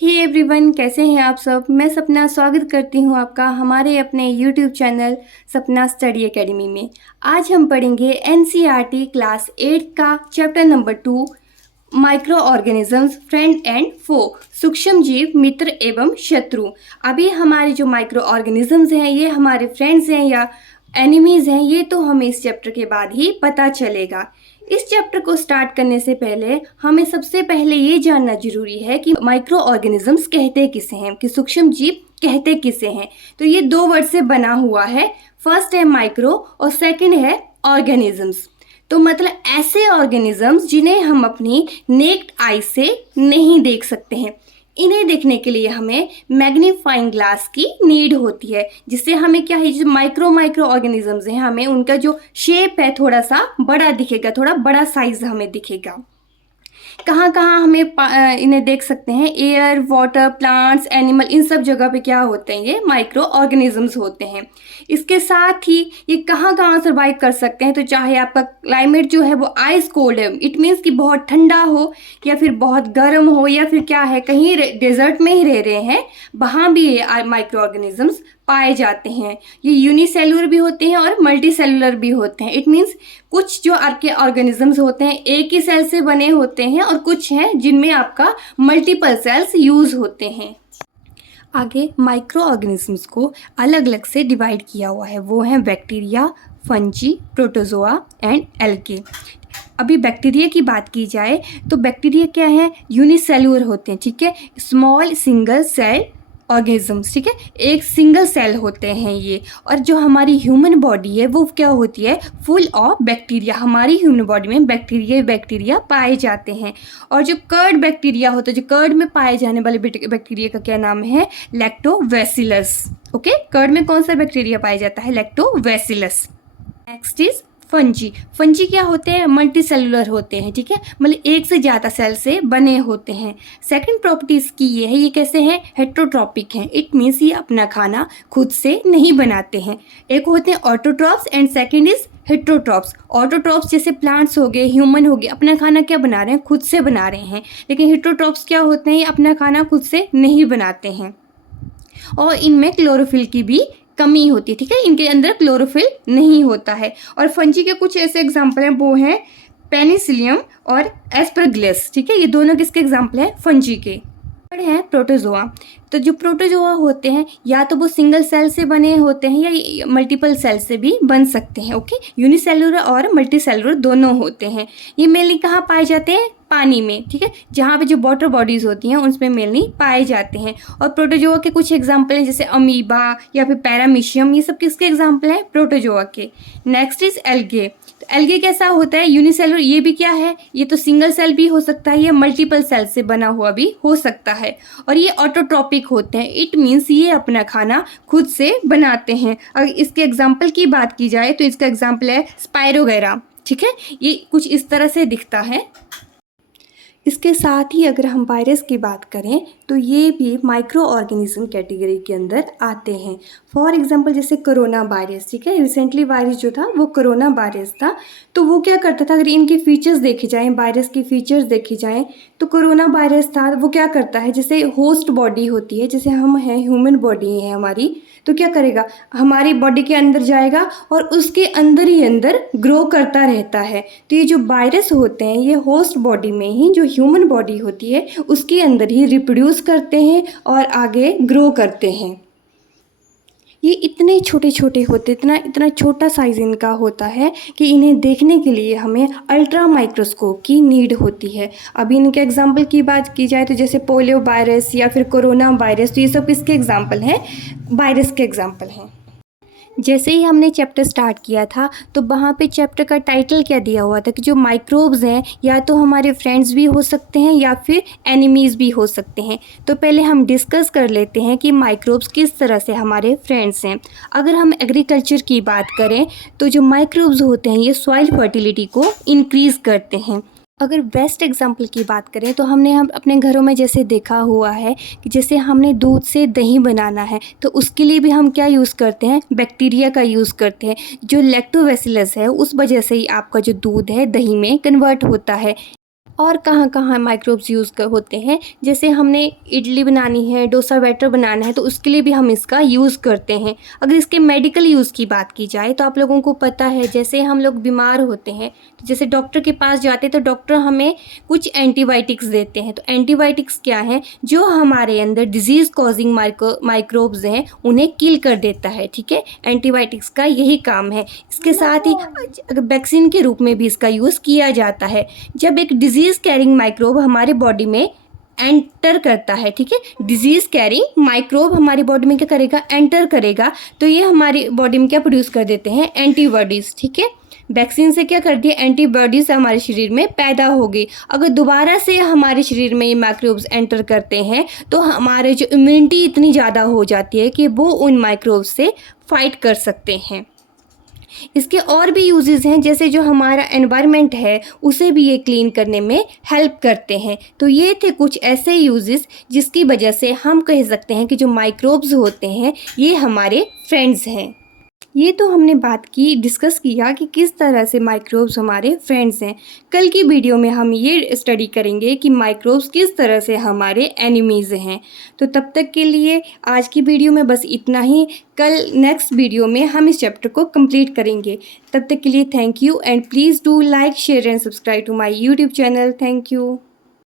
Hey everyone, कैसे हैं आप सब। मैं सपना स्वागत करती हूं आपका हमारे अपने YouTube channel Sapna study academy में। आज हम पढ़ेंगे एनसीईआरटी क्लास 8 का chapter number 2 micro organisms friend and foe, सूक्ष्म जीव मित्र एवं शत्रु। अभी हमारे जो माइक्रो ऑर्गेनिजम्स हैं ये हमारे फ्रेंड्स हैं या एनिमीज हैं, ये तो हमें इस चैप्टर के बाद ही पता चलेगा। इस चैप्टर को स्टार्ट करने से पहले हमें सबसे पहले ये जानना जरूरी है कि माइक्रो ऑर्गेनिजम्स कहते किसे हैं, कि सूक्ष्म जीव कहते किसे हैं। तो ये दो वर्ड से बना हुआ है, फर्स्ट है माइक्रो और सेकंड है ऑर्गेनिजम्स। तो मतलब ऐसे ऑर्गेनिजम्स जिन्हें हम अपनी नेक्ड आई से नहीं देख सकते हैं। इन्हें देखने के लिए हमें मैग्नीफाइंग ग्लास की नीड होती है, जिससे हमें क्या है, जो माइक्रो ऑर्गेनिजम्स हैं हमें उनका जो शेप है थोड़ा सा बड़ा दिखेगा, थोड़ा बड़ा साइज हमें दिखेगा। कहाँ कहाँ हमें इन्हें देख सकते हैं, एयर, वाटर, प्लांट्स, एनिमल, इन सब जगह पे क्या होते हैं, ये माइक्रो ऑर्गेनिजम्स होते हैं। इसके साथ ही ये कहाँ कहाँ सर्वाइव कर सकते हैं, तो चाहे आपका क्लाइमेट जो है वो आइस कोल्ड है, इट मीन्स कि बहुत ठंडा हो या फिर बहुत गर्म हो, या फिर क्या है कहीं डेजर्ट में ही रह रहे हैं, वहाँ भी ये माइक्रो ऑर्गेनिजम्स पाए जाते हैं। ये यूनिसेलुलर भी होते हैं और मल्टी सेलुलर भी होते हैं। इट मीन्स कुछ जो आपके ऑर्गेनिजम्स होते हैं एक ही सेल से बने होते हैं और कुछ हैं जिनमें आपका मल्टीपल सेल्स यूज होते हैं। आगे माइक्रो ऑर्गेनिजम्स को अलग अलग से डिवाइड किया हुआ है, वो हैं bacteria, fungi, protozoa and algae. अभी बैक्टीरिया की बात की जाए तो बैक्टीरिया क्या है, यूनिसेलुलर होते हैं, ठीक है, स्मॉल सिंगल सेल ऑर्गेनिजम्स, ठीक है, एक सिंगल सेल होते हैं ये। और जो हमारी ह्यूमन बॉडी है वो क्या होती है, फुल ऑफ बैक्टीरिया। हमारी ह्यूमन बॉडी में बैक्टीरिया पाए जाते हैं। और जो कर्ड बैक्टीरिया होता है, जो कर्ड में पाए जाने वाले बैक्टीरिया का क्या नाम है, लैक्टोबैसिलस। ओके, कर्ड में कौन सा बैक्टीरिया पाया जाता है, lactobacillus. Next is fungi. Fungi क्या होते हैं, मल्टी सेलुलर होते हैं, ठीक है, मतलब एक से ज़्यादा सेल से बने होते हैं। सेकंड प्रॉपर्टीज की ये है, ये कैसे हैं, हेट्रोट्रॉपिक हैं। इट मीन्स ये अपना खाना खुद से नहीं बनाते हैं। एक होते हैं autotrophs and second is heterotrophs. Autotrophs जैसे प्लांट्स हो गए, ह्यूमन हो गए, अपना खाना क्या बना रहे हैं, खुद से बना रहे हैं। लेकिन हेट्रोट्रॉप्स क्या होते हैं, ये अपना खाना खुद से नहीं बनाते हैं और इनमें क्लोरोफिल की भी कमी होती है, ठीक है, इनके अंदर क्लोरोफिल नहीं होता है। और फंजी के कुछ ऐसे एग्जाम्पल हैं, वो हैं पेनिसिलियम और एस्परगिलस, ठीक है, ये दोनों किसके एग्जाम्पल हैं, फंजी के। है प्रोटोजोआ। तो जो प्रोटोजोआ होते हैं या तो वो सिंगल सेल से बने होते हैं या मल्टीपल सेल से भी बन सकते हैं। ओके, यूनिसेलुलर और मल्टी सेलुलर दोनों होते हैं। ये मेनली कहाँ पाए जाते हैं, पानी में, ठीक है, जहाँ पे जो वाटर बॉडीज होती हैं उनमें मेनली पाए जाते हैं। और प्रोटोजोआ के कुछ एग्जाम्पल हैं जैसे अमीबा या फिर पैरामीशियम, ये सब किसके एग्जाम्पल हैं, प्रोटोजोआ के। Next is algae. तो एल्गे कैसा होता है, यूनिसेलुलर, ये भी क्या है, ये तो सिंगल सेल भी हो सकता है, ये मल्टीपल सेल से बना हुआ भी हो सकता है। और ये ऑटोट्रॉपिक होते हैं, इट मीन्स ये अपना खाना खुद से बनाते हैं। अगर इसके एग्जाम्पल की बात की जाए तो इसका एग्जाम्पल है स्पाइरोगैरा, ठीक है, ये कुछ इस तरह से दिखता है। इसके साथ ही अगर हम वायरस की बात करें तो ये भी माइक्रो ऑर्गेनिज्म कैटेगरी के अंदर आते हैं। फॉर एग्जांपल जैसे कोरोना वायरस, ठीक है, रिसेंटली वायरस जो था वो कोरोना वायरस था। तो वो क्या करता था, अगर इनके फीचर्स देखे जाएं, वायरस की फीचर्स देखी जाएं, तो कोरोना वायरस था वो क्या करता है, जैसे होस्ट बॉडी होती है, जैसे हम हैं, ह्यूमन बॉडी है हमारी, तो क्या करेगा, हमारी बॉडी के अंदर जाएगा और उसके अंदर ही अंदर ग्रो करता रहता है। तो ये जो वायरस होते हैं ये होस्ट बॉडी में ही, जो ह्यूमन बॉडी होती है उसके अंदर ही रिप्रोड्यूस करते हैं और आगे ग्रो करते हैं। ये इतने छोटे छोटे होते, इतना छोटा साइज इनका होता है कि इन्हें देखने के लिए हमें अल्ट्रा माइक्रोस्कोप की नीड होती है। अभी इनके एग्जाम्पल की बात की जाए तो जैसे पोलियो वायरस या फिर कोरोना वायरस, तो ये सब किसके एग्जाम्पल हैं, वायरस के एग्जाम्पल हैं। जैसे ही हमने चैप्टर स्टार्ट किया था तो वहाँ पे चैप्टर का टाइटल क्या दिया हुआ था कि जो माइक्रोब्स हैं या तो हमारे फ्रेंड्स भी हो सकते हैं या फिर एनिमीज़ भी हो सकते हैं। तो पहले हम डिस्कस कर लेते हैं कि माइक्रोब्स किस तरह से हमारे फ्रेंड्स हैं। अगर हम एग्रीकल्चर की बात करें तो जो माइक्रोब्स होते हैं ये सॉइल फर्टिलिटी को इंक्रीज़ करते हैं। अगर बेस्ट एग्जांपल की बात करें तो हम अपने घरों में जैसे देखा हुआ है कि जैसे हमने दूध से दही बनाना है तो उसके लिए भी हम क्या यूज़ करते हैं, बैक्टीरिया का यूज़ करते हैं। जो लैक्टोबैसिलस है उस वजह से ही आपका जो दूध है दही में कन्वर्ट होता है। और कहाँ कहाँ माइक्रोब्स यूज़ होते हैं। जैसे हमने इडली बनानी है, डोसा बैटर बनाना है, तो उसके लिए भी हम इसका यूज़ करते हैं। अगर इसके मेडिकल यूज़ की बात की जाए तो आप लोगों को पता है, जैसे हम लोग बीमार होते हैं तो जैसे डॉक्टर के पास जाते हैं तो डॉक्टर हमें कुछ एंटीबायोटिक्स देते हैं। तो एंटीबायोटिक्स क्या है, जो हमारे अंदर डिजीज़ कॉजिंग माइक्रोब्स हैं उन्हें किल कर देता है। ठीक है, एंटीबायोटिक्स का यही काम है। इसके साथ ही वैक्सीन के रूप में भी इसका यूज़ किया जाता है। जब एक डिजीज़ कैरिंग माइक्रोब हमारे बॉडी में एंटर करता है, ठीक है, डिजीज़ कैरिंग माइक्रोब हमारी बॉडी में क्या करेगा, एंटर करेगा, तो ये हमारी बॉडी में क्या प्रोड्यूस कर देते हैं, एंटीबॉडीज़। ठीक है, वैक्सीन से क्या कर दिया, एंटीबॉडीज़ हमारे शरीर में पैदा हो गई। अगर दोबारा से हमारे शरीर में ये माइक्रोब्स एंटर करते हैं तो हमारे जो इम्यूनिटी इतनी ज़्यादा हो जाती है कि वो उन माइक्रोब्स से फाइट कर सकते हैं। इसके और भी यूजेस हैं, जैसे जो हमारा एनवायरनमेंट है उसे भी ये क्लीन करने में हेल्प करते हैं। तो ये थे कुछ ऐसे यूजेस जिसकी वजह से हम कह सकते हैं कि जो माइक्रोब्स होते हैं ये हमारे फ्रेंड्स हैं। ये तो हमने बात की, डिस्कस किया कि किस तरह से माइक्रोब्स हमारे फ्रेंड्स हैं। कल की वीडियो में हम ये स्टडी करेंगे कि माइक्रोब्स किस तरह से हमारे एनिमीज़ हैं। तो तब तक के लिए आज की वीडियो में बस इतना ही। कल नेक्स्ट वीडियो में हम इस चैप्टर को कंप्लीट करेंगे। तब तक के लिए thank you and please do like, share and subscribe to my YouTube channel. Thank you.